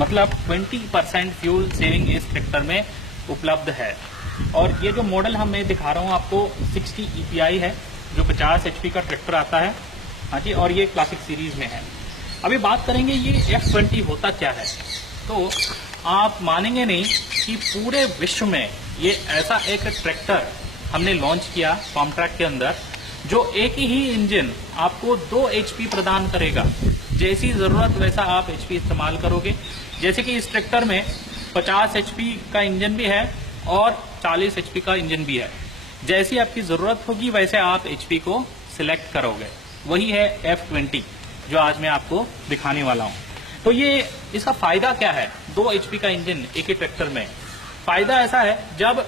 मतलब 20% fuel saving इस tractor में उपलब्ध है। और ये जो मॉडल हम मैं दिखा रहा हूँ आपको 60 EPI है, जो 50 HP का ट्रैक्टर आता है। हाँ जी, और ये क्लासिक सीरीज में है। अभी बात करेंगे ये F20 होता क्या है। तो आप मानेंगे नहीं कि पूरे विश्व में ये ऐसा एक ट्रैक्टर हमने लॉन्च किया फार्म ट्रैक के अंदर, जो एक ही इंजन आपको 2 HP प्रदान करेगा। जैसी जरूरत वैसा आप HP इस्तेमाल करोगे। जैसे कि इस ट्रैक्टर में 50 HP का इंजन भी है और 40 HP का इंजन भी है। जैसी आपकी जरूरत होगी वैसे आप HP को सिलेक्ट करोगे। वही है F20 जो आज मैं आपको दिखाने वाला हूं। तो ये इसका फायदा क्या है, 2 HP का इंजन एक ही ट्रैक्टर में। फायदा ऐसा है, जब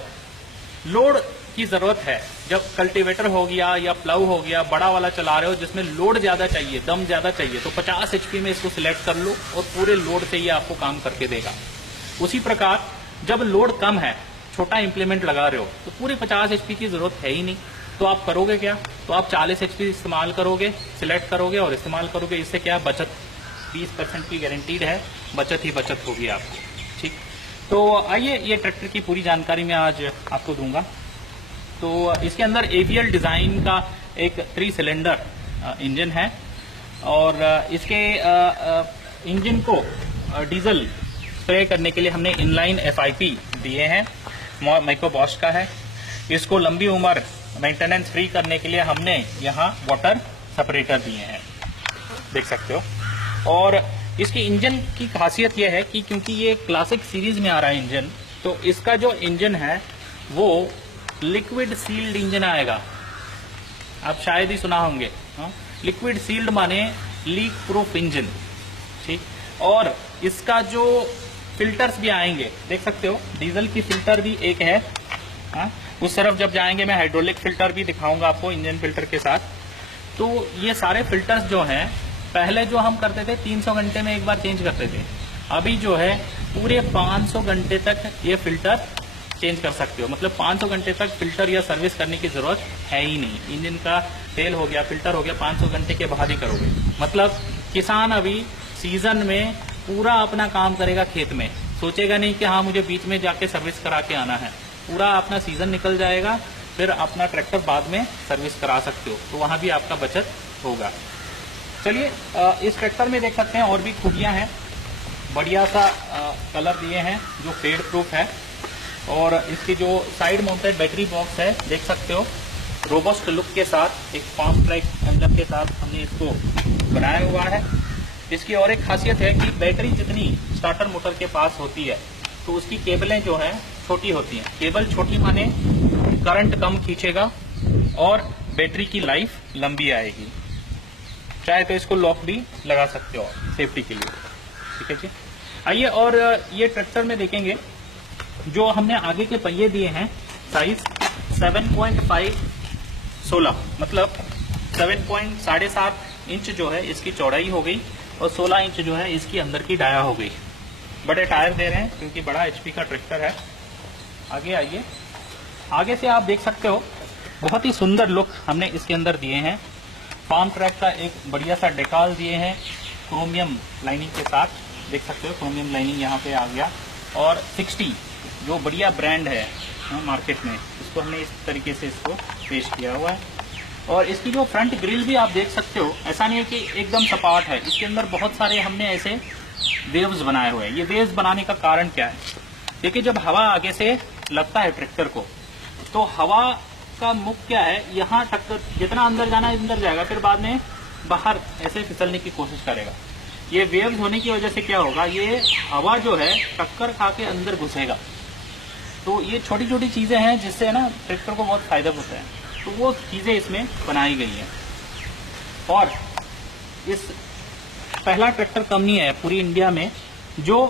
लोड की जरूरत है, जब कल्टीवेटर हो गया या प्लाऊ हो गया, बड़ा वाला चला रहे हो जिसमें लोड ज्यादा चाहिए, दम ज्यादा चाहिए, तो 50 HP में इसको सिलेक्ट कर लो और पूरे लोड से ये आपको काम करके देगा। उसी प्रकार जब लोड कम है, छोटा इंप्लीमेंट लगा रहे हो, तो पूरी 50 HP की जरूरत है ही नहीं, तो आप करोगे क्या, तो आप 40 HP इस्तेमाल करोगे, सिलेक्ट करोगे और इस्तेमाल करोगे। इससे क्या बचत 20% की गारंटीड है, बचत ही बचत होगी आपको। ठीक, तो आइए ये ट्रैक्टर की पूरी जानकारी मैं आज आपको दूंगा। तो इसके अंदर AVL डिजाइन का एक 3 सिलेंडर इंजन है और इसके इंजन को डीजल स्प्रे करने के लिए हमने इनलाइन FIP दिए हैं, माइक्रो बॉश का है। इसको लंबी उम्र मेंटेनेंस फ्री करने के लिए हमने यहाँ वाटर सेपरेटर दिए हैं, देख सकते हो। और इसके इंजन की खासियत यह है कि क्योंकि ये क्लासिक सीरीज में आ रहा है इंजन, तो इसका जो इंजन है वो लिक्विड सील्ड इंजन आएगा। आप शायद ही सुना होंगे, लिक्विड सील्ड माने लीक प्रूफ इंजन। ठीक, और इसका जो फिल्टर्स भी आएंगे, देख सकते हो, डीजल की फिल्टर भी एक है। उस तरफ जब जाएंगे मैं हाइड्रोलिक फिल्टर भी दिखाऊंगा आपको इंजन फिल्टर के साथ। तो ये सारे फिल्टर्स जो हैं, पहले जो हम करते थे 300 घंटे में एक बार चेंज करते थे, अभी जो है पूरे 500 घंटे तक ये फिल्टर चेंज कर सकते हो। मतलब 500 घंटे तक फिल्टर या सर्विस करने की जरूरत है ही नहीं। इंजन का तेल हो गया, फिल्टर हो गया, 500 घंटे के बाद ही करोगे। मतलब किसान अभी सीजन में पूरा अपना काम करेगा खेत में, सोचेगा नहीं कि हाँ मुझे बीच में जाके सर्विस करा के आना है। पूरा अपना सीजन निकल जाएगा, फिर अपना ट्रैक्टर बाद में सर्विस करा सकते हो, तो वहां भी आपका बचत होगा। चलिए इस ट्रैक्टर में देख सकते हैं और भी खूबियां हैं। बढ़िया सा कलर दिए हैं जो फेड प्रूफ है, और इसकी जो साइड माउंटेड बैटरी बॉक्स है, देख सकते हो, रोबस्ट लुक के साथ एक फार्म ट्रैक एम्बलम के साथ हमने इसको बनाया हुआ है। इसकी और एक खासियत है कि बैटरी जितनी स्टार्टर मोटर के पास होती है, तो उसकी केबलें जो हैं छोटी होती हैं। केबल छोटी माने करंट कम खींचेगा और बैटरी की लाइफ लंबी आएगी। चाहे तो इसको लॉक भी लगा सकते हो सेफ्टी के लिए। ठीक है जी, आइए और ये ट्रैक्टर में देखेंगे जो हमने आगे के पहिए दिए हैं, साइज 7.5 16, मतलब 7.7 इंच जो है इसकी चौड़ाई हो गई और 16 इंच जो है इसकी अंदर की डाया हो गई। बड़े टायर दे रहे हैं क्योंकि बड़ा HP का ट्रैक्टर है। आगे आइए, आगे से आप देख सकते हो बहुत ही सुंदर लुक हमने इसके अंदर दिए हैं। फार्म ट्रैक का एक बढ़िया सा डेकाल दिए हैं क्रोमियम लाइनिंग के साथ, देख सकते हो, क्रोमियम लाइनिंग यहाँ पे आ गया। और 60 जो बढ़िया ब्रांड है मार्केट में, इसको हमने इस तरीके से इसको पेश किया हुआ है। और इसकी जो फ्रंट ग्रिल भी आप देख सकते हो, ऐसा नहीं है कि एकदम सपाट है, इसके अंदर बहुत सारे हमने ऐसे वेव्स बनाए हुए हैं। ये वेव्स बनाने का कारण क्या है, देखिए जब हवा आगे से लगता है ट्रैक्टर को, तो हवा का मुख क्या है, यहाँ टक्कर जितना अंदर जाना है अंदर जाएगा, फिर बाद में बाहर ऐसे फिसलने की कोशिश करेगा। ये वेव्स होने की वजह से क्या होगा, ये हवा जो है टक्कर खा के अंदर घुसेगा। तो ये छोटी छोटी चीजें हैं जिससे ना ट्रैक्टर को बहुत फायदा होता है, तो वो चीजें इसमें बनाई गई हैं। और इस पहला ट्रैक्टर कंपनी है पूरी इंडिया में जो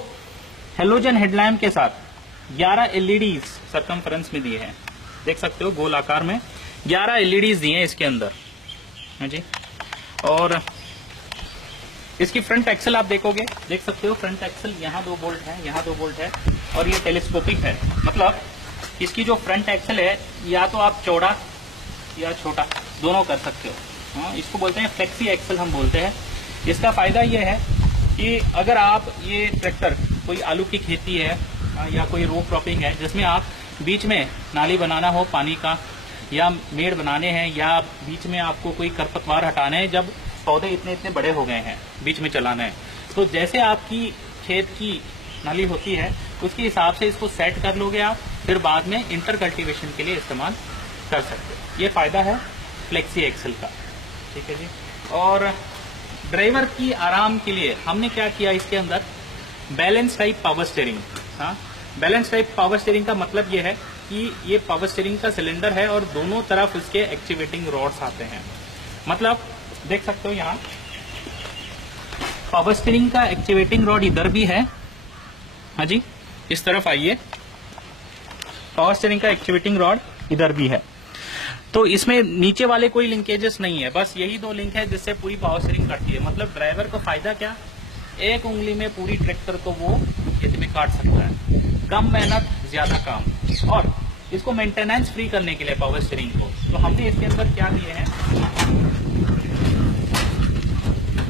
हेलोजन हेडलैम्प के साथ 11 LEDs सरकमफ्रेंस में दिए हैं, देख सकते हो, गोल आकार में 11 LEDs दिए हैं इसके अंदर। हाँ जी, और इसकी फ्रंट एक्सल आप देखोगे, देख सकते हो, फ्रंट एक्सल यहाँ 2 बोल्ट है, यहाँ 2 बोल्ट है, और ये टेलीस्कोपिक है। मतलब इसकी जो फ्रंट एक्सल है, या तो आप चौड़ा या छोटा दोनों कर सकते हो। हाँ, इसको बोलते हैं फ्लेक्सी एक्सल हम बोलते हैं। इसका फायदा ये है कि अगर आप ये ट्रैक्टर कोई आलू की खेती है या कोई रो क्रॉपिंग है जिसमें आप बीच में नाली बनाना हो पानी का, या मेड़ बनाने हैं, या बीच में आपको कोई खरपतवार हटाने हैं जब पौधे इतने इतने बड़े हो गए हैं, बीच में चलाना है, तो जैसे आपकी खेत की नाली होती है उसके हिसाब से इसको सेट कर लोगे आप, फिर बाद में इंटर कल्टीवेशन के लिए इस्तेमाल कर सकते हो। ये फायदा है फ्लेक्सी एक्सेल का, ठीक है जी। और ड्राइवर की आराम के लिए हमने क्या किया, इसके अंदर बैलेंस टाइप पावर स्टीयरिंग। हाँ, बैलेंस टाइप पावर स्टीयरिंग का मतलब ये है कि ये पावर स्टीयरिंग का सिलेंडर है और दोनों तरफ इसके एक्टिवेटिंग रॉड्स आते हैं। मतलब देख सकते हो यहाँ पावर स्टीयरिंग का एक्टिवेटिंग रॉड इधर भी है। हाँ जी, इस तरफ आइए, पावर स्टीयरिंग का एक्टिवेटिंग रॉड इधर भी है। तो इसमें नीचे वाले कोई लिंकेजेस नहीं है, बस यही दो लिंक है जिससे पूरी पावर स्टीयरिंग करती है। मतलब ड्राइवर को फायदा क्या, एक उंगली में पूरी ट्रैक्टर को वो खेत में काट सकता है, कम मेहनत ज्यादा काम। और इसको मेंटेनेंस फ्री करने के लिए पावर स्टीयरिंग को, तो हमने इसके अंदर क्या दिए हैं,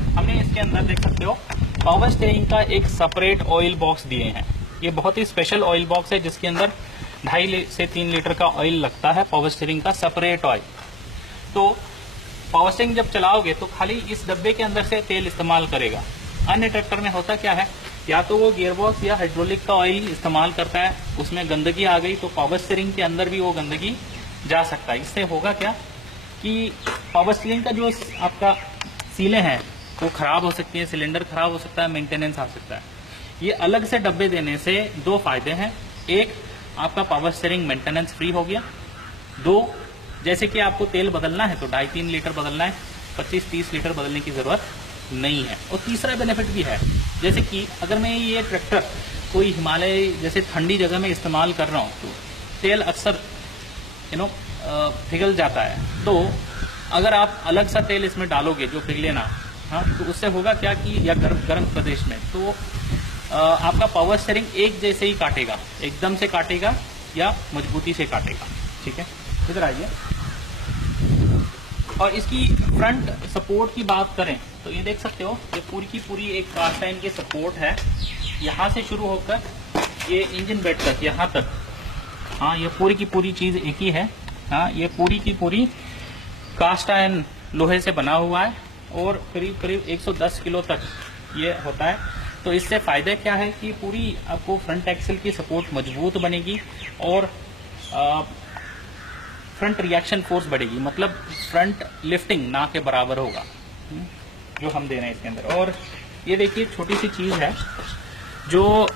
हमने इसके अंदर देख सकते हो पावर स्टीयरिंग का एक सेपरेट ऑयल बॉक्स दिए हैं। ये बहुत ही स्पेशल ऑयल बॉक्स है जिसके अंदर 2.5 से 3 लीटर का ऑयल लगता है, पावर स्टीयरिंग का सेपरेट ऑयल। तो पावर स्टीयरिंग जब चलाओगे तो खाली इस डब्बे के अंदर से तेल इस्तेमाल करेगा। अन्य ट्रैक्टर में होता क्या है, या तो वो गियरबॉक्स या हाइड्रोलिक का ऑयल इस्तेमाल करता है, उसमें गंदगी आ गई तो पावर स्टीयरिंग के अंदर भी वो गंदगी जा सकता है। इससे होगा क्या कि पावर स्टीयरिंग का जो आपका सीलें हैं वो खराब हो सकती है, सिलेंडर खराब हो सकता है, मेंटेनेंस आ सकता है। ये अलग से डब्बे देने से दो फायदे हैं, एक आपका पावर स्टीयरिंग मेंटेनेंस फ्री हो गया, दो जैसे कि आपको तेल बदलना है तो 2.5-3 लीटर बदलना है, 25-30 लीटर बदलने की जरूरत नहीं है। और तीसरा बेनिफिट भी है, जैसे कि अगर मैं ये ट्रैक्टर कोई हिमालय जैसे ठंडी जगह में इस्तेमाल कर रहा हूँ तो तेल अक्सर पिघल जाता है, तो अगर आप अलग सा तेल इसमें डालोगे जो पिघले ना, हाँ, तो उससे होगा क्या कि या गर्म प्रदेश में तो आपका पावर स्टीयरिंग एक जैसे ही काटेगा, एकदम से काटेगा या मजबूती से काटेगा। ठीक है, इधर आइए। और इसकी फ्रंट सपोर्ट की बात करें तो ये देख सकते हो, ये पूरी की पूरी एक कास्ट आयरन की सपोर्ट है, यहाँ से शुरू होकर ये इंजन बेड तक यहाँ तक। हाँ, ये पूरी की पूरी चीज एक ही है। हाँ, ये पूरी की पूरी कास्ट आयरन लोहे से बना हुआ है और करीब करीब 110 किलो तक ये होता है। तो इससे फायदा क्या है कि पूरी आपको फ्रंट एक्सल की सपोर्ट मजबूत बनेगी और फ्रंट रिएक्शन फोर्स बढ़ेगी, मतलब फ्रंट लिफ्टिंग ना के बराबर होगा जो हम दे रहे हैं इसके अंदर। और ये देखिए छोटी सी चीज है, जो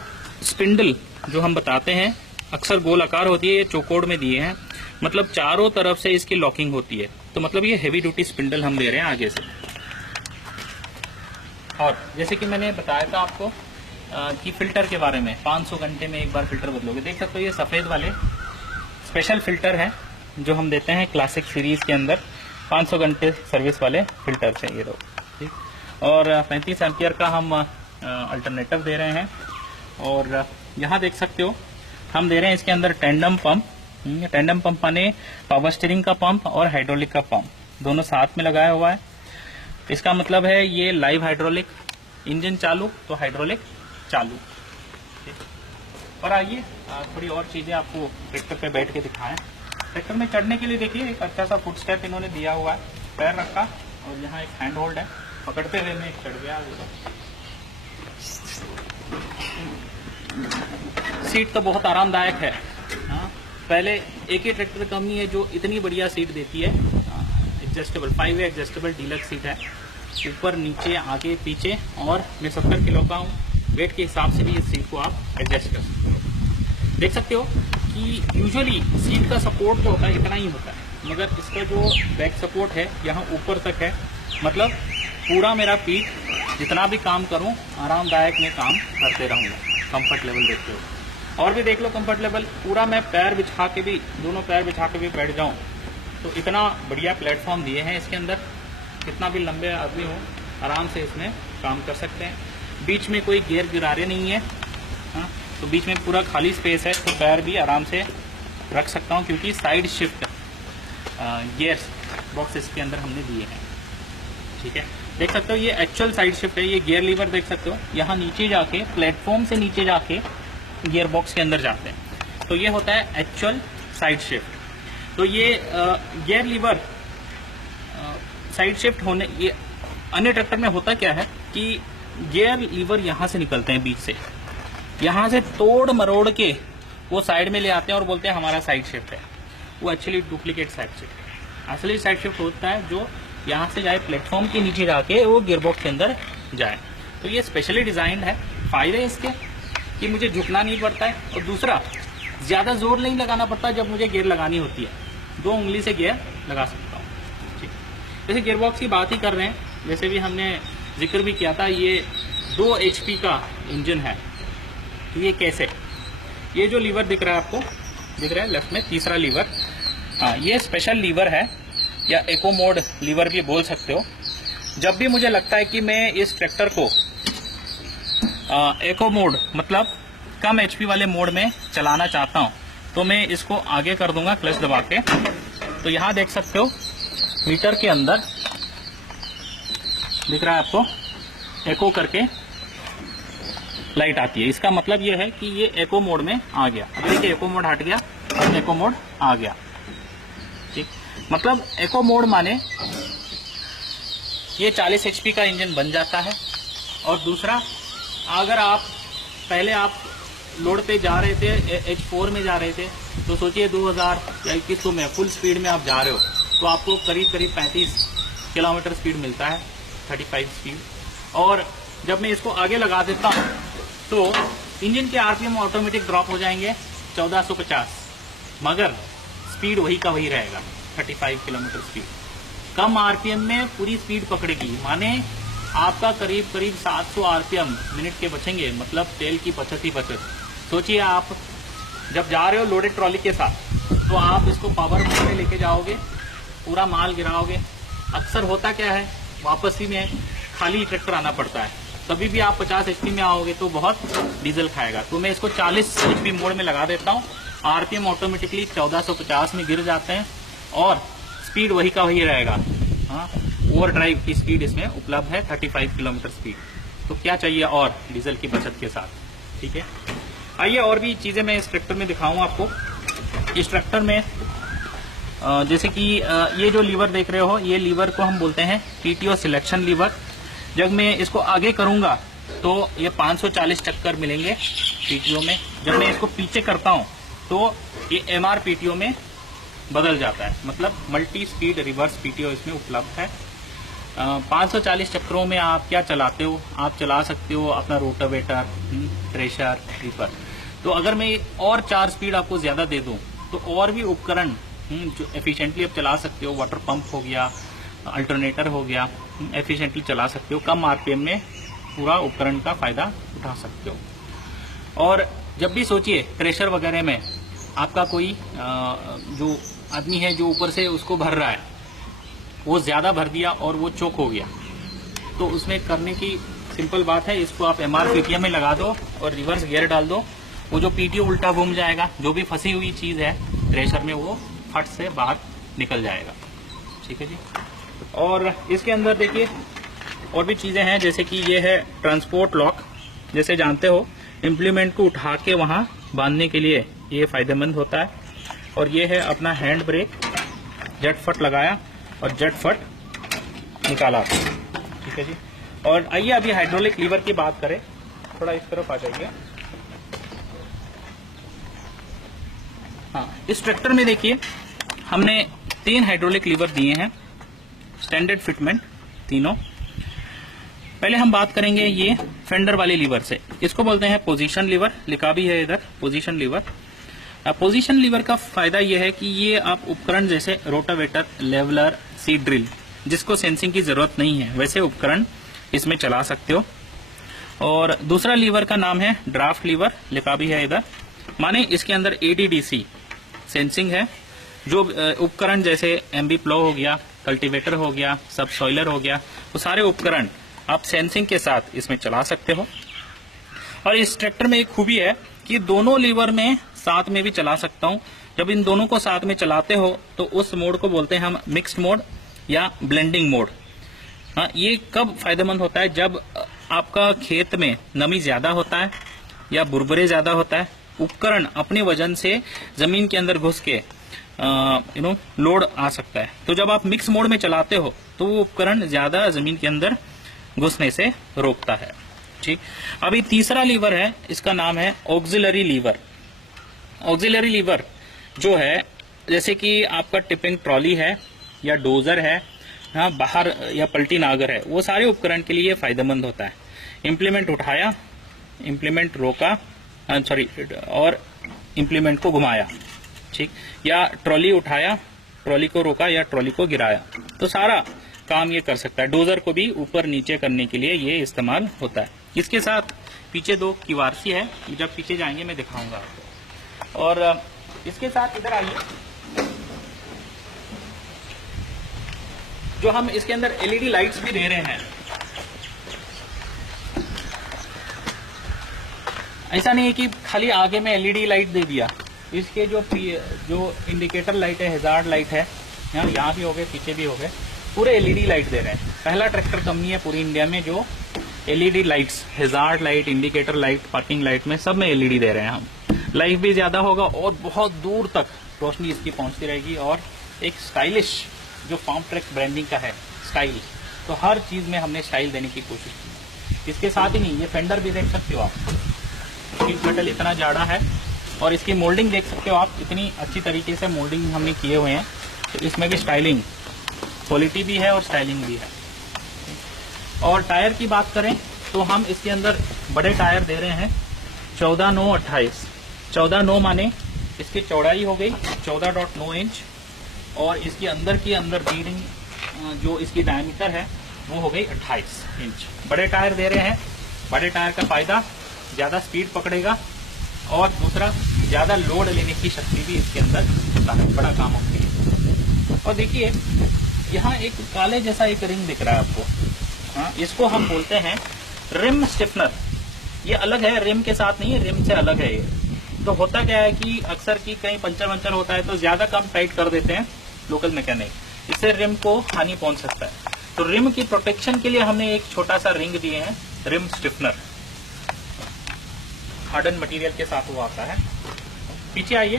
स्पिंडल जो हम बताते हैं अक्सर गोल आकार होती है, ये चौकोर में दिए हैं, मतलब चारों तरफ से इसकी लॉकिंग होती है। तो मतलब ये हेवी ड्यूटी स्पिंडल हम दे रहे हैं आगे से। और जैसे कि मैंने बताया था आपको कि फिल्टर के बारे में, 500 घंटे में एक बार फिल्टर बदलोगे। देख सकते हो ये सफेद वाले स्पेशल फिल्टर है जो हम देते हैं क्लासिक सीरीज के अंदर, 500 घंटे सर्विस वाले फिल्टर से ये दो, ठीक। और 35 एम्पियर का हम अल्टरनेटिव दे रहे हैं। और यहाँ देख सकते हो हम दे रहे हैं इसके अंदर टेंडम पंप। टेंडम पंप माने पावर स्टीयरिंग का पंप और हाइड्रोलिक का पंप दोनों साथ में लगाया हुआ है। इसका मतलब है ये लाइव हाइड्रोलिक, इंजन चालू तो हाइड्रोलिक चालू। और आइए थोड़ी और चीजें आपको ट्रैक्टर पे बैठ के दिखाएं। ट्रैक्टर में चढ़ने के लिए देखिए एक अच्छा सा फुट स्टेप इन्होंने दिया हुआ है, पैर रखा और यहाँ एक हैंड होल्ड है, पकड़ते हुए मैं चढ़ गया। सीट तो बहुत आरामदायक है। हाँ, पहले एक ही ट्रैक्टर कंपनी है जो इतनी बढ़िया सीट देती है। एडजस्टेबल 5 वे एडजस्टेबल डीलक्स सीट है, ऊपर नीचे आगे पीछे, और मैं 70 किलो का हूँ, वेट के हिसाब से भी इस सीट को आप एडजस्ट कर सकते हो। देख सकते हो कि यूजुअली सीट का सपोर्ट जो होता है इतना ही होता है, मगर इसका जो बैक सपोर्ट है यहाँ ऊपर तक है, मतलब पूरा मेरा पीठ जितना भी काम करूँ आरामदायक में काम करते रहूँगा। कंफर्ट लेवल देखते हो और भी देख लो कंफर्ट लेवल, पूरा मैं पैर बिछा के भी, दोनों पैर बिछा के भी बैठ जाऊँ तो इतना बढ़िया प्लेटफॉर्म दिए हैं इसके अंदर, कितना भी लंबे आदमी हो आराम से इसमें काम कर सकते हैं। बीच में कोई गियर गिरारे नहीं है। हाँ, तो बीच में पूरा खाली स्पेस है, तो पैर भी आराम से रख सकता हूँ क्योंकि साइड शिफ्ट गियर्स बॉक्स इसके अंदर हमने दिए हैं। ठीक है, देख सकते हो ये एक्चुअल साइड शिफ्ट है। ये गियर लीवर देख सकते हो, यहाँ नीचे जाके प्लेटफॉर्म से नीचे जाके गियर बॉक्स के अंदर जाते हैं। तो ये होता है एक्चुअल साइड शिफ्ट। तो ये गियर लीवर साइड शिफ्ट होने, ये अन्य ट्रैक्टर में होता क्या है कि गियर लीवर यहाँ से निकलते हैं, बीच से यहाँ से तोड़ मरोड़ के वो साइड में ले आते हैं और बोलते हैं हमारा साइड शिफ्ट है। वो एक्चुअली डुप्लीकेट साइड शिफ्ट है। असली साइड शिफ्ट होता है जो यहाँ से जाए प्लेटफॉर्म के नीचे जाके वो गियरबॉक्स के अंदर जाए। तो ये स्पेशली डिजाइंड है। फायदे इसके कि मुझे झुकना नहीं पड़ता है, और दूसरा ज्यादा जोर नहीं लगाना पड़ता जब मुझे गियर लगानी होती है, 2 उंगली से गियर लगा सकता हूँ। ठीक, जैसे गियरबॉक्स की बात ही कर रहे हैं, जैसे भी हमने जिक्र भी किया था, ये 2 HP का इंजन है। तो ये कैसे, ये जो लीवर दिख रहा है आपको, दिख रहा है लेफ्ट में तीसरा लीवर, हाँ ये स्पेशल लीवर है या इको मोड लीवर भी बोल सकते हो। जब भी मुझे लगता है कि मैं इस ट्रैक्टर को इको मोड मतलब कम HP वाले मोड में चलाना चाहता हूं, तो मैं इसको आगे कर दूंगा क्लच दबा के। तो यहाँ देख सकते हो मीटर के अंदर दिख रहा है आपको, एको करके लाइट आती है। इसका मतलब ये है कि ये एको मोड में आ गया। अब देखिए एको मोड हट गया, एको मोड आ गया। ठीक, मतलब एको मोड माने ये 40 HP का इंजन बन जाता है। और दूसरा, अगर आप पहले आप लोड पे जा रहे थे, H4 में जा रहे थे, तो सोचिए 2000 या 2100 में फुल स्पीड में आप जा रहे हो, तो आपको करीब करीब 35 किलोमीटर स्पीड मिलता है, 35 स्पीड। और जब मैं इसको आगे लगा देता हूँ तो इंजन के RPM ऑटोमेटिक ड्रॉप हो जाएंगे 1450, मगर स्पीड वही का वही रहेगा, 35 किलोमीटर स्पीड। कम RPM में पूरी स्पीड पकड़ेगी, माने आपका करीब करीब 700 RPM मिनट के बचेंगे, मतलब तेल की बचत ही बचत। सोचिए आप जब जा रहे हो लोडेड ट्रॉली के साथ, तो आप इसको पावर मोड में लेके जाओगे, पूरा माल गिराओगे। अक्सर होता क्या है, वापसी में खाली ट्रैक्टर आना पड़ता है, तभी भी आप 50 HP में आओगे तो बहुत डीजल खाएगा। तो मैं इसको 40 HP मोड में लगा देता हूँ, RPM ऑटोमेटिकली 1450 में गिर जाते हैं और स्पीड वही का वही रहेगा। हाँ, ओवर ड्राइव की स्पीड इसमें उपलब्ध है, 35 किलोमीटर स्पीड। तो क्या चाहिए और डीजल की बचत के साथ। ठीक है, आइए और भी चीजें मैं इस ट्रैक्टर में दिखाऊंगा आपको। इस ट्रैक्टर में जैसे कि ये जो लीवर देख रहे हो, ये लीवर को हम बोलते हैं PTO सिलेक्शन लीवर। जब मैं इसको आगे करूंगा तो ये 540 चक्कर मिलेंगे PTO में। जब मैं इसको पीछे करता हूं तो ये MR PTO में बदल जाता है, मतलब मल्टी स्पीड रिवर्स PTO इसमें उपलब्ध है। 540 चक्रों में आप क्या चलाते हो, आप चला सकते हो अपना रोटावेटर, थ्रेशर, रीपर। तो अगर मैं और 4 स्पीड आपको ज्यादा दे दूं तो और भी उपकरण जो एफिशिएंटली आप चला सकते हो। वाटर पंप हो गया, अल्टरनेटर हो गया, एफिशिएंटली चला सकते हो। कम RPM में पूरा उपकरण का फायदा उठा सकते हो। और जब भी सोचिए थ्रेशर वगैरह में आपका कोई जो आदमी है जो ऊपर से उसको भर रहा है, वो ज्यादा भर दिया और वो चोक हो गया, तो उसमें करने की सिंपल बात है, इसको आप MR PTO में लगा दो और रिवर्स गियर डाल दो। वो जो PTO उल्टा घूम जाएगा, जो भी फंसी हुई चीज है थ्रेशर में वो फट से बाहर निकल जाएगा। ठीक है जी। और इसके अंदर देखिए और भी चीजें हैं, जैसे कि ये है ट्रांसपोर्ट लॉक। जैसे जानते हो इम्प्लीमेंट को उठा के वहां बांधने के लिए ये फायदेमंद होता है। और ये है अपना हैंड ब्रेक, झटफट लगाया और झटफट निकाला। ठीक है जी। और आइए अभी हाइड्रोलिक लीवर की बात करें, थोड़ा इस तरफ आ जाइए। हाँ, इस ट्रैक्टर में देखिए हमने 3 हाइड्रोलिक लीवर दिए हैं, स्टैंडर्ड फिटमेंट तीनों। पहले हम बात करेंगे ये फेंडर वाले लीवर से। इसको बोलते हैं पोजीशन लीवर, लिखा भी है इधर पोजीशन लीवर। पोजीशन लीवर का फायदा यह है कि ये आप उपकरण जैसे रोटावेटर, लेवलर, सीड ड्रिल, जिसको सेंसिंग की जरूरत नहीं है, वैसे उपकरण इसमें चला सकते हो। और दूसरा लीवर का नाम है ड्राफ्ट लीवर, लिखा भी है इधर, माने इसके अंदर ADDC सेंसिंग है। जो उपकरण जैसे MB प्लो हो गया, कल्टीवेटर हो गया, सब सॉइलर हो गया, वो सारे उपकरण आप सेंसिंग के साथ इसमें चला सकते हो। और इस ट्रैक्टर में एक खूबी है कि दोनों लीवर में साथ में भी चला सकता हूं। जब इन दोनों को साथ में चलाते हो तो उस मोड को बोलते हैं हम मिक्स्ड मोड या ब्लेंडिंग मोड। हाँ, ये कब फायदेमंद होता है? जब आपका खेत में नमी ज्यादा होता है या बुरबुरे ज्यादा होता है, उपकरण अपने वजन से जमीन के अंदर घुस के लोड आ सकता है। तो जब आप मिक्स मोड में चलाते हो तो वो उपकरण ज्यादा जमीन के अंदर घुसने से रोकता है। ठीक, अभी तीसरा लीवर है, इसका नाम है ऑक्सिलरी लीवर। ऑक्सिलरी लीवर जो है, जैसे कि आपका टिपिंग ट्रॉली है या डोजर है, हाँ, बाहर या पलटी नागर है, वो सारे उपकरण के लिए फायदेमंद होता है। इम्प्लीमेंट उठाया, इम्प्लीमेंट रोका, सॉरी, और इम्प्लीमेंट को घुमाया, ठीक, या ट्रॉली उठाया, ट्रॉली को रोका या ट्रॉली को गिराया, तो सारा काम ये कर सकता है। डोजर को भी ऊपर नीचे करने के लिए ये इस्तेमाल होता है। इसके साथ पीछे 2 किवारसी है, जब पीछे जाएंगे मैं दिखाऊंगा आपको। और इसके साथ इधर आइए, जो हम इसके अंदर एलईडी लाइट्स भी दे रहे हैं। ऐसा नहीं है कि खाली आगे में एलईडी लाइट दे दिया, इसके जो इंडिकेटर लाइट है, हैजार्ड लाइट है, यहाँ भी हो गए, पीछे भी हो गए, पूरे एलईडी लाइट दे रहे हैं। पहला ट्रैक्टर कंपनी है पूरी इंडिया में जो LED lights, hazard light, indicator light, parking light में सब में एलईडी दे रहे हैं हम। लाइफ भी ज्यादा होगा और बहुत दूर तक रोशनी इसकी पहुंचती रहेगी। और एक स्टाइलिश जो फार्म ट्रैक ब्रांडिंग का है स्टाइल, तो हर चीज में हमने स्टाइल देने की कोशिश की। इसके साथ ही नहीं, ये फेंडर भी देख सकते हो आप, शीट मेटल इतना जाड़ा है, और इसकी मोल्डिंग देख सकते हो आप, इतनी अच्छी तरीके से मोल्डिंग हमने किए हुए हैं। तो इसमें भी स्टाइलिंग, क्वालिटी भी है और स्टाइलिंग भी है। और टायर की बात करें तो हम इसके अंदर बड़े टायर दे रहे हैं 14/9/28। 14/9 माने इसकी चौड़ाई हो गई 14.9 इंच, और इसकी अंदर की अंदर बीरिंग जो इसकी डायमीटर है वो हो गई 28 इंच। बड़े टायर दे रहे हैं। बड़े टायर का फायदा, ज्यादा स्पीड पकड़ेगा, और दूसरा ज्यादा लोड लेने की शक्ति भी इसके अंदर होता है, बड़ा काम होती है। और देखिए यहाँ एक काले जैसा एक रिंग दिख रहा है आपको, हाँ, इसको हम बोलते हैं रिम स्टिफनर। ये अलग है, रिम के साथ नहीं है, रिम से अलग है ये। तो होता क्या है कि अक्सर की कहीं पंचर वंचर होता है तो ज्यादा कम टाइट कर देते हैं लोकल मैकेनिक, इससे रिम को हानि पहुंच सकता है। तो रिम की प्रोटेक्शन के लिए हमने एक छोटा सा रिंग दिए हैं, रिम स्टिफनर, हार्डन मटेरियल के साथ वो आता है। पीछे आइए,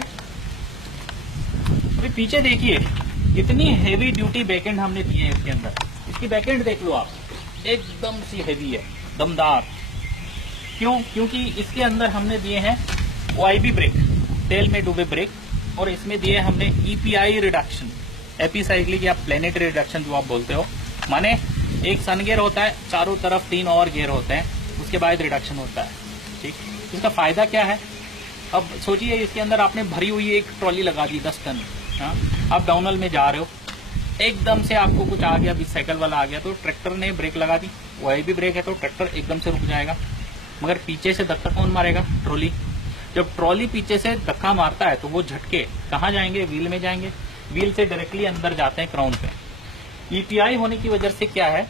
अभी पीछे देखिए इतनी हेवी ड्यूटी बैकएंड हमने दी है इसके अंदर। इसकी बैकएंड देख लो आप, एकदम सी हेवी है, दमदार। क्यों? क्योंकि इसके अंदर हमने दिए हैं OIB ब्रेक, तेल में डूबे ब्रेक, और इसमें दिए हमने EPI रिडक्शन, एपिसाइक्लिक या प्लेनेटरी रिडक्शन जो आप बोलते हो, माने एक सन गियर होता है, चारों तरफ 3 और गियर होते हैं, उसके बाद रिडक्शन होता है। ठीक, इसका फायदा क्या है? अब सोचिए इसके अंदर आपने भरी हुई एक ट्रॉली लगा दी 10 टन, हाँ, आप डाउनल में जा रहे हो, एकदम से आपको कुछ आ गया, बीच साइकिल वाला आ गया, तो ट्रैक्टर ने ब्रेक लगा दी, OIB ब्रेक है तो ट्रैक्टर एकदम से रुक जाएगा। मगर पीछे से धक्का कौन मारेगा? ट्रॉली। जब ट्रॉली पीछे से धक्का मारता है तो वो झटके कहाँ जाएंगे? व्हील में जाएंगे, व्हील से डायरेक्टली अंदर जाते हैं क्राउन पे। EPI होने की वजह से क्या है,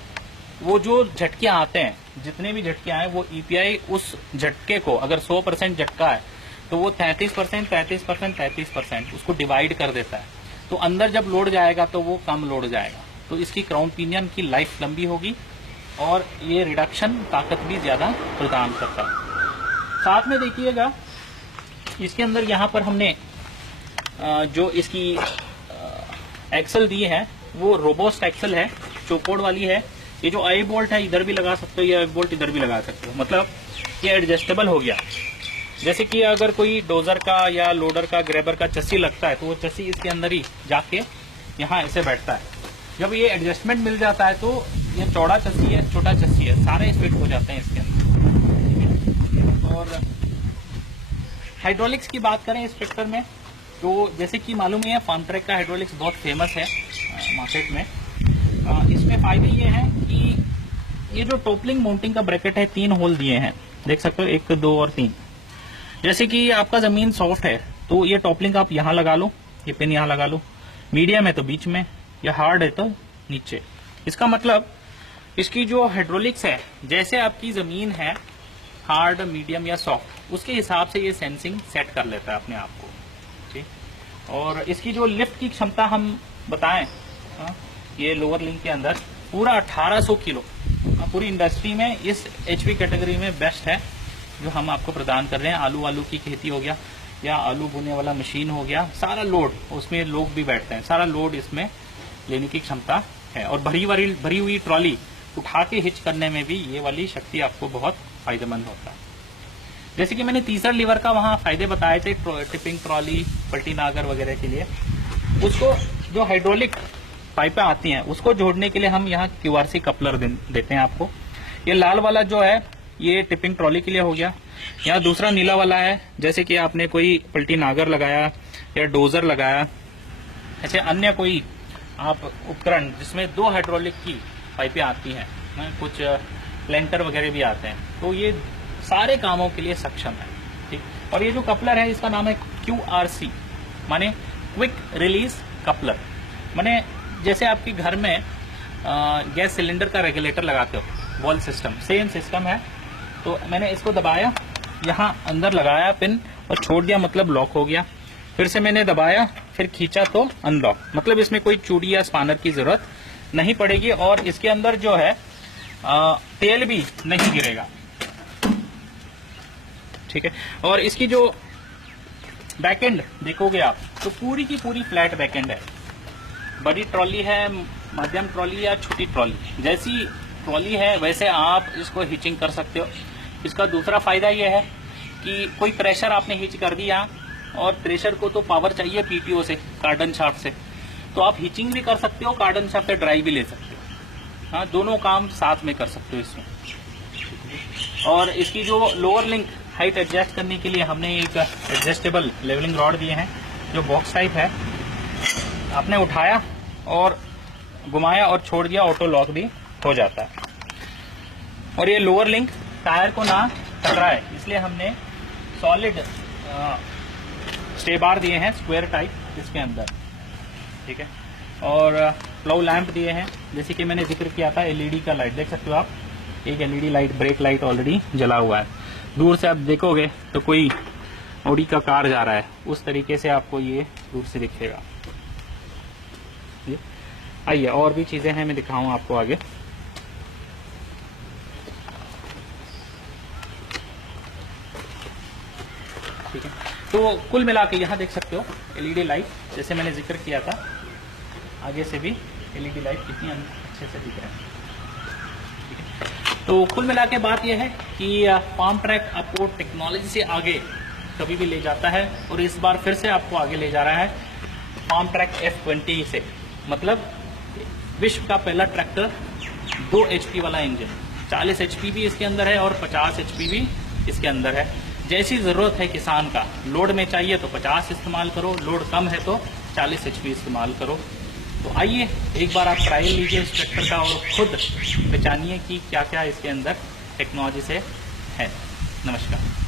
वो जो झटके आते हैं, जितने भी झटके आए, वो EPI उस झटके को, अगर 100% झटका है तो वो 33%, 33%, 33% उसको डिवाइड कर देता है। तो अंदर जब लोड जाएगा तो वो कम लोड जाएगा, तो इसकी क्राउन पिनियन की लाइफ लंबी होगी, और ये रिडक्शन ताकत भी ज्यादा प्रदान करता है। साथ में देखिएगा इसके अंदर यहाँ पर हमने जो इसकी एक्सल दी है वो रोबोस्ट एक्सल है, चौकोड़ वाली है। ये जो आई बोल्ट है इधर भी लगा सकते हो, ये आई बोल्ट इधर भी लगा सकते हो, मतलब ये एडजस्टेबल हो गया। जैसे कि अगर कोई डोजर का या लोडर का, ग्रेबर का चस्सी लगता है तो वो चस्सी इसके अंदर ही जाके यहाँ ऐसे बैठता है। जब ये एडजस्टमेंट मिल जाता है तो ये चौड़ा चस्सी है, छोटा चस्सी है, सारे फिट हो जाते हैं इसके अंदर। और हाइड्रोलिक्स की बात करें इस ट्रैक्टर में, तो जैसे कि मालूम है फार्म ट्रैक का हाइड्रोलिक्स बहुत फेमस है मार्केट में। इसमें फायदे ये हैं कि ये जो टोपलिंग माउंटिंग का ब्रैकेट है, 3 होल दिए हैं, देख सकते हो, 1, 2 और 3। जैसे कि आपका जमीन सॉफ्ट है तो ये टॉपलिंग आप यहाँ लगा लो, ये पिन यहाँ लगा लो, मीडियम है तो बीच में, या हार्ड है तो नीचे। इसका मतलब इसकी जो हाइड्रोलिक्स है, जैसे आपकी जमीन है हार्ड, मीडियम या सॉफ्ट, उसके हिसाब से ये सेंसिंग सेट कर लेता है अपने आप को। ठीक, और इसकी जो लिफ्ट की क्षमता हम बताएं, ये लोअर लिंक के अंदर पूरा 1800 किलो पूरी इंडस्ट्री में इस एचपी कैटेगरी में बेस्ट है जो हम आपको प्रदान कर रहे हैं। आलू की खेती हो गया या आलू बुने वाला मशीन हो गया, सारा लोड, उसमें लोग भी बैठते हैं, सारा लोड इसमें लेने की क्षमता है। और भरी हुई ट्रॉली उठा के हिच करने में भी ये वाली शक्ति आपको बहुत फायदेमंद होता है। जैसे कि मैंने तीसरा लीवर का वहां फायदे बताए थे, टिपिंग ट्रॉली, पलटी नागर वगैरह के लिए, उसको जो हाइड्रोलिक पाइपें आती हैं उसको जोड़ने के लिए हम यहाँ क्यूआरसी कपलर देते हैं आपको। ये लाल वाला जो है ये टिपिंग ट्रॉली के लिए हो गया। यहाँ दूसरा नीला वाला है, जैसे कि आपने कोई पलटी नागर लगाया या डोजर लगाया, ऐसे अन्य कोई आप उपकरण जिसमें 2 हाइड्रोलिक की पाइपें आती हैं, कुछ प्लेंटर वगैरह भी आते हैं, तो ये सारे कामों के लिए सक्षम है। ठीक। और ये जो कपलर है इसका नाम है QRC, माने क्विक रिलीज कपलर। माने जैसे आपके घर में गैस सिलेंडर का रेगुलेटर लगाते हो, वॉल सिस्टम, सेम सिस्टम है। तो मैंने इसको दबाया, यहाँ अंदर लगाया पिन और छोड़ दिया, मतलब लॉक हो गया। फिर से मैंने दबाया, फिर खींचा तो अनलॉक, मतलब इसमें कोई चूड़ी या स्पानर की जरूरत नहीं पड़ेगी। और इसके अंदर जो है तेल भी नहीं गिरेगा। ठीक है। और इसकी जो बैकएंड देखोगे आप तो पूरी की पूरी फ्लैट बैकएंड है। बड़ी ट्रॉली है, मध्यम ट्रॉली या छोटी ट्रॉली, जैसी ट्रॉली है वैसे आप इसको हिचिंग कर सकते हो। इसका दूसरा फायदा यह है कि कोई प्रेशर आपने हिच कर दिया, और प्रेशर को तो पावर चाहिए पीटीओ से, कार्डन शाफ्ट से, तो आप हिचिंग भी कर सकते हो, कार्डन शाफ्ट से ड्राइव भी ले सकते हो। हाँ, दोनों काम साथ में कर सकते हो इसमें। और इसकी जो लोअर लिंक हाइट एडजस्ट करने के लिए हमने एक एडजस्टेबल लेवलिंग रॉड दिए हैं जो बॉक्स टाइप है। आपने उठाया और घुमाया और छोड़ दिया, ऑटो लॉक भी हो जाता है। और ये लोअर लिंक टायर को ना टकराए इसलिए हमने सॉलिड स्टे बार दिए हैं, स्क्वायर टाइप इसके अंदर। ठीक है। और फ्लो लैंप दिए हैं, जैसे कि मैंने जिक्र किया था, एलईडी का लाइट देख सकते हो आप, एक LED light, brake light already जला हुआ है। दूर से आप देखोगे तो कोई ऑडी का कार जा रहा है, उस तरीके से आपको ये दूर से दिखेगा। आइए और भी चीजें हैं, मैं दिखाऊं आपको आगे। ठीक है। तो कुल मिला के यहाँ देख सकते हो एलईडी लाइट, जैसे मैंने जिक्र किया था, आगे से भी एलईडी लाइट कितनी अच्छे से दिख रहा है। ठीक है। तो कुल मिला के बात यह है कि फार्म ट्रैक आपको टेक्नोलॉजी से आगे कभी भी ले जाता है, और इस बार फिर से आपको आगे ले जा रहा है फार्म ट्रैक F20 से। मतलब विश्व का पहला ट्रैक्टर 2 HP वाला इंजन, 40 HP भी इसके अंदर है और 50 HP भी इसके अंदर है। जैसी जरूरत है किसान का, लोड में चाहिए तो 50 इस्तेमाल करो, लोड कम है तो 40 HP इस्तेमाल करो। तो आइए एक बार आप ट्रायल लीजिए इस ट्रैक्टर का और खुद पहचानिए कि क्या क्या इसके अंदर टेक्नोलॉजी से है। नमस्कार।